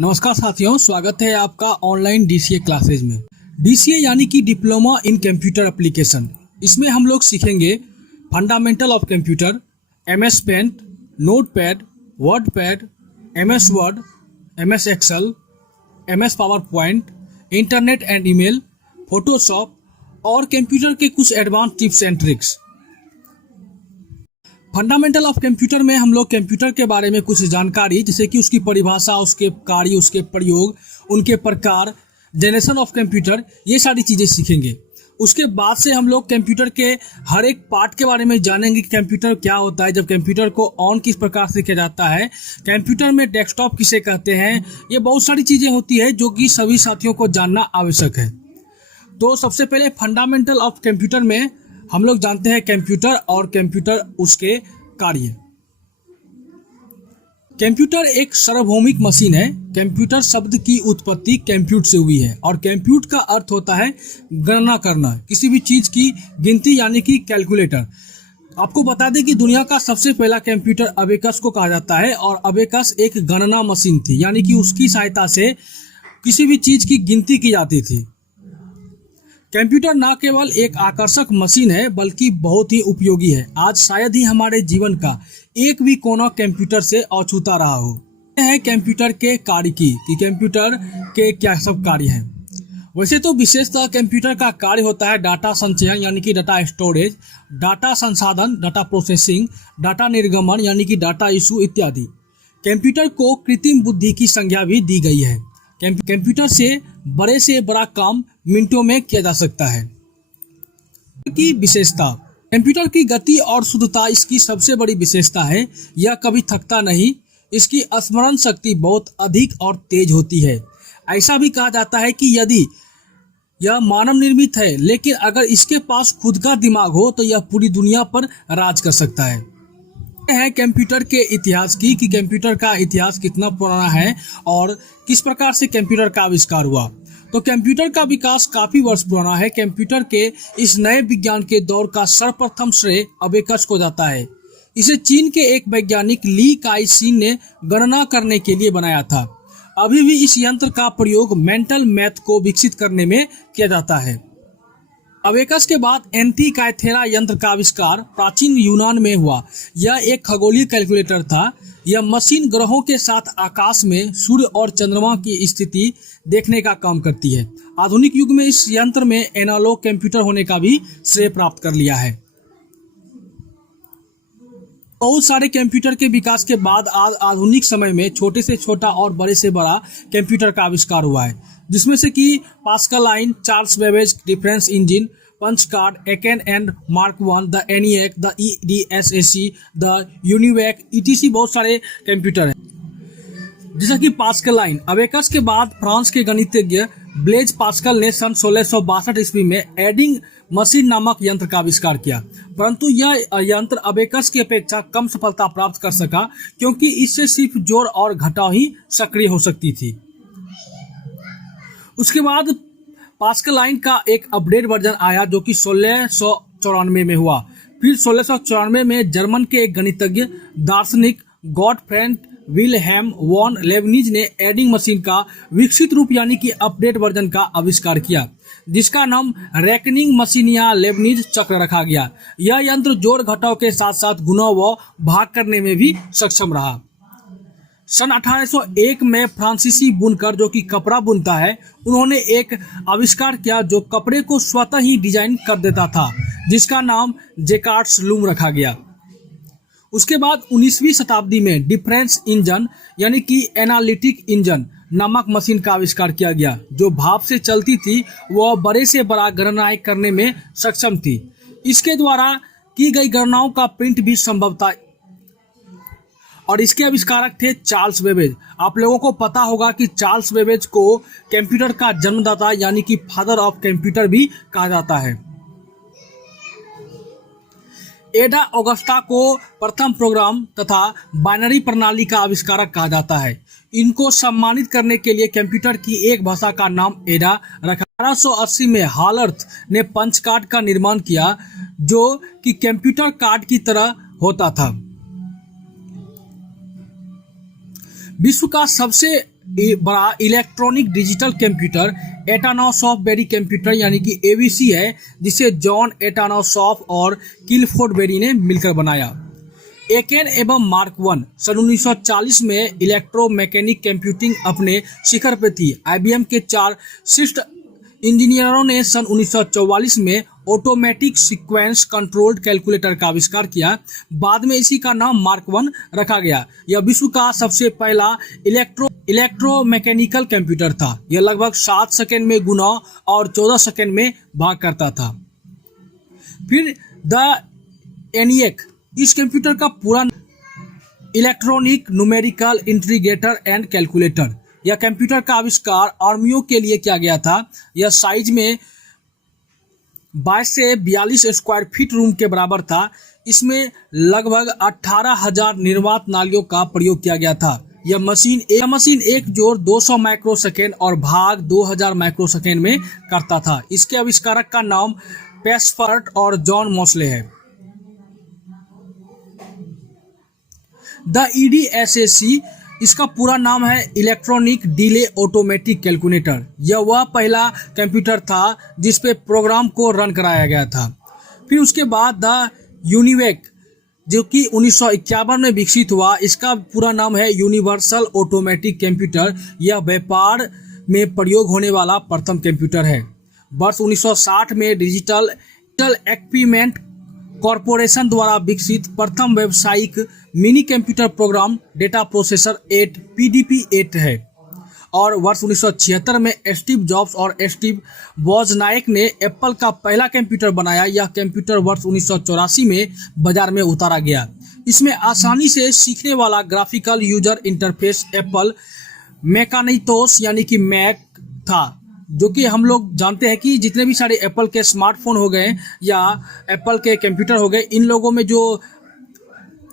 नमस्कार साथियों, स्वागत है आपका ऑनलाइन डीसीए क्लासेज में। डीसीए यानी कि डिप्लोमा इन कंप्यूटर एप्लीकेशन। इसमें हम लोग सीखेंगे fundamental of computer, MS Paint, notepad, WordPad, MS Word, MS Excel, MS PowerPoint, internet and email, Photoshop और कंप्यूटर के कुछ advance tips and tricks. Fundamental of computer में हम लोग कंप्यूटर के बारे में कुछ जानकारी, जैसे कि उसकी परिभाषा, उसके कार्य, उसके प्रयोग, उनके प्रकार, जनरेशन ऑफ कंप्यूटर, ये सारी चीज़ें सीखेंगे। उसके बाद से हम लोग कंप्यूटर के हर एक पार्ट के बारे में जानेंगे कि कंप्यूटर क्या होता है, जब कंप्यूटर को ऑन किस प्रकार से किया जाता है, कंप्यूटर में डेस्कटॉप किसे कहते हैं। ये बहुत सारी चीज़ें होती है जो कि सभी साथियों को जानना आवश्यक है। तो सबसे पहले फंडामेंटल ऑफ कंप्यूटर में हम लोग जानते हैं कंप्यूटर और कंप्यूटर उसके कार्य। कंप्यूटर एक सार्वभौमिक मशीन है। कंप्यूटर शब्द की उत्पत्ति कंप्यूट से हुई है और कंप्यूट का अर्थ होता है गणना करना, किसी भी चीज की गिनती, यानी कि कैलकुलेटर। आपको बता दें कि दुनिया का सबसे पहला कंप्यूटर अबेकस को कहा जाता है और अबेकस एक गणना मशीन थी, यानी कि उसकी सहायता से किसी भी चीज की गिनती की जाती थी। कंप्यूटर न केवल एक आकर्षक मशीन है बल्कि बहुत ही उपयोगी है। आज शायद ही हमारे जीवन का एक भी कोना कंप्यूटर से अछूता रहा हो। यह है कंप्यूटर के कार्य की कि कंप्यूटर के क्या सब कार्य हैं। वैसे तो विशेषतः कंप्यूटर का कार्य होता है डाटा संचयन, यानी कि डाटा स्टोरेज, डाटा संसाधन, डाटा प्रोसेसिंग, डाटा निर्गमन, यानी कि डाटा इशू इत्यादि। कंप्यूटर को कृत्रिम बुद्धि की संज्ञा भी दी गई है। कंप्यूटर से बड़ा काम मिनटों में किया जा सकता है। की विशेषता, कंप्यूटर की गति और शुद्धता इसकी सबसे बड़ी विशेषता है। यह कभी थकता नहीं। इसकी स्मरण शक्ति बहुत अधिक और तेज होती है। ऐसा भी कहा जाता है कि यदि यह मानव निर्मित है, लेकिन अगर इसके पास खुद का दिमाग हो तो यह पूरी दुनिया पर राज कर सकता है। है कंप्यूटर के इतिहास की कि कंप्यूटर का इतिहास कितना पुराना है और किस प्रकार से कंप्यूटर का आविष्कार हुआ। तो कंप्यूटर का विकास काफी वर्ष पुराना है। कंप्यूटर के इस नए विज्ञान के दौर का सर्वप्रथम श्रेय अबेकस को जाता है। इसे चीन के एक वैज्ञानिक ली काई शिन ने गणना करने के लिए बनाया था। अभी भी इस यंत्र का प्रयोग मेंटल मैथ को विकसित करने में किया जाता है। अबेकस के बाद एंटीकाइथेरा यंत्र का आविष्कार प्राचीन यूनान में हुआ। यह एक खगोलीय कैलकुलेटर था। यह मशीन ग्रहों के साथ आकाश में सूर्य और चंद्रमा की स्थिति देखने का काम करती है। आधुनिक युग में इस यंत्र में एनालॉग कंप्यूटर होने का भी श्रेय प्राप्त कर लिया है। बहुत सारे कंप्यूटर के विकास के बाद आज आधुनिक समय में छोटे से छोटा और बड़े से बड़ा कंप्यूटर का आविष्कार हुआ है, जिसमें से कि Pascaline, Charles Babbage difference engine, punch card, Aiken and Mark 1, the ENIAC, the EDSAC, the UNIVAC, ETC बहुत सारे कंप्यूटर हैं। जैसा कि पास्कलाइन, अबेकस के बाद फ्रांस के गणितज्ञ ब्लेज पास्कल ने सन 1662 ईस्वी में एडिंग मशीन नामक यंत्र का आविष्कार किया, परंतु यह यंत्र अबेकस की अपेक्षा कम सफलता प्राप्त कर सका, क्योंकि इससे सिर्फ जोड़ और घटाव ही सक्रिय हो सकती थी। उसके बाद पास्कलाइन का एक अपडेट वर्जन आया जो कि 1694 में हुआ। फिर 1694 में जर्मन के एक गणितज्ञ दार्शनिक गॉटफ्रेड विल्हेम वॉन लेबनिज ने एडिंग मशीन का विकसित रूप, यानी कि अपडेट वर्जन का आविष्कार किया, जिसका नाम रेकनिंग मशीन या लेबनिज चक्र रखा गया। यह यंत्र जोड़ घटाव के साथ साथ गुणा व भाग करने में भी सक्षम रहा। सन 1801 में फ्रांसीसी बुनकर, जो कि कपड़ा बुनता है, उन्होंने एक आविष्कार किया जो कपड़े को स्वतः ही डिजाइन कर देता था, जिसका नाम जेकार्ड्स लूम रखा गया। उसके बाद 19वीं शताब्दी में डिफरेंस इंजन, यानी कि एनालिटिक इंजन नामक मशीन का आविष्कार किया गया, जो भाप से चलती थी। वह बड़े से बड़ा गणनाएं करने में सक्षम थी। इसके द्वारा की गई गणनाओं का प्रिंट भी संभव था और इसके आविष्कारक थे चार्ल्स बेबेज। आप लोगों को पता होगा कि चार्ल्स बेबेज को कंप्यूटर का जन्मदाता, यानी कि फादर ऑफ कंप्यूटर भी कहा जाता है। एडा ऑगस्टा को प्रथम प्रोग्राम तथा बाइनरी प्रणाली का आविष्कारक कहा जाता है। इनको सम्मानित करने के लिए कंप्यूटर की एक भाषा का नाम एडा रखा। 1880 में हॉलर्थ ने पंच कार्ड का निर्माण किया, जो कि कंप्यूटर कार्ड की तरह होता था। विश्व का सबसे बड़ा electronic digital computer Atanasoff Berry computer यानी कि एबीसी है, जिसे जॉन एटानॉसॉफ और किलफोर्ड बेरी ने मिलकर बनाया। एकेन एवं मार्क वन सन 1940 में इलेक्ट्रोमैकेनिक कंप्यूटिंग अपने शिखर पर थी। आईबीएम के 4 शीर्ष इंजीनियरों ने सन 1944 में ऑटोमेटिक सीक्वेंस कंट्रोल्ड कैलकुलेटर का आविष्कार किया। बाद में इसी का नाम मार्क वन रखा गया। यह विश्व का सबसे पहला इलेक्ट्रोमैकेनिकल कंप्यूटर था। यह लगभग 7 सेकंड में गुणा और 14 सेकंड में भाग करता था। फिर द एनिएक, इस कंप्यूटर का पूरा electronic numerical integrator and calculator. यह कंप्यूटर का आविष्कार आर्मियों के लिए किया गया था। यह साइज में 22 से 42 स्क्वायर फीट रूम के बराबर था। इसमें लगभग 18,000 निर्वात नालियों का प्रयोग किया गया था। यह मशीन एक जोड़ 200 माइक्रोसेकेंड और भाग 2000 माइक्रोसेकेंड में करता था। इसके आविष्कारक का नाम पेस्फर्ट और जॉन मॉसले है। द ईडीएसएसी, इसका पूरा नाम है इलेक्ट्रॉनिक डिले ऑटोमेटिक कैलकुलेटर। यह वह पहला कंप्यूटर था जिस पे प्रोग्राम को रन कराया गया था। फिर उसके बाद द यूनिवेक, जो कि 1951 में विकसित हुआ। इसका पूरा नाम है यूनिवर्सल ऑटोमेटिक कंप्यूटर। यह व्यापार में प्रयोग होने वाला प्रथम कंप्यूटर है। वर्ष 1960 में डिजिटल इक्विपमेंट कॉरपोरेशन द्वारा विकसित प्रथम व्यावसायिक mini computer program data processor 8 PDP-8 है। और वर्ष 1976 में स्टीव जॉब्स और स्टीव वोजनाइक ने एप्पल का पहला कंप्यूटर बनाया। यह कंप्यूटर वर्ष 1984 में बाजार में उतारा गया। इसमें आसानी से सीखने वाला ग्राफिकल यूजर इंटरफेस एप्पल मैकानिटोस यानी कि मैक था, जो कि हम लोग जानते हैं कि जितने भी सारे एप्पल के स्मार्टफोन हो गए या एप्पल के कंप्यूटर हो गए, इन लोगों में जो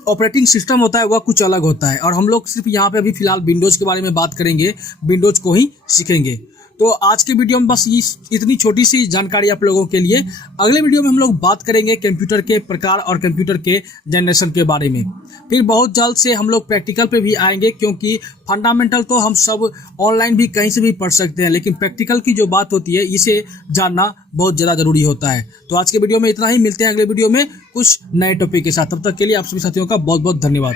ऑपरेटिंग सिस्टम होता है वह कुछ अलग होता है। और हम लोग सिर्फ यहाँ पे अभी फिलहाल विंडोज़ के बारे में बात करेंगे, विंडोज़ को ही सीखेंगे। तो आज के वीडियो में बस इतनी छोटी सी जानकारी आप लोगों के लिए। अगले वीडियो में हम लोग बात करेंगे कंप्यूटर के प्रकार और कंप्यूटर के जनरेशन के बारे में। फिर बहुत जल्द से हम लोग प्रैक्टिकल पे भी आएंगे, क्योंकि फंडामेंटल तो हम सब ऑनलाइन भी कहीं से भी पढ़ सकते हैं, लेकिन प्रैक्टिकल की जो बात होती है इसे जानना बहुत ज़्यादा ज़रूरी होता है। तो आज के वीडियो में इतना ही। मिलते हैं अगले वीडियो में कुछ नए टॉपिक के साथ। तब तक के लिए आप सभी साथियों का बहुत बहुत धन्यवाद।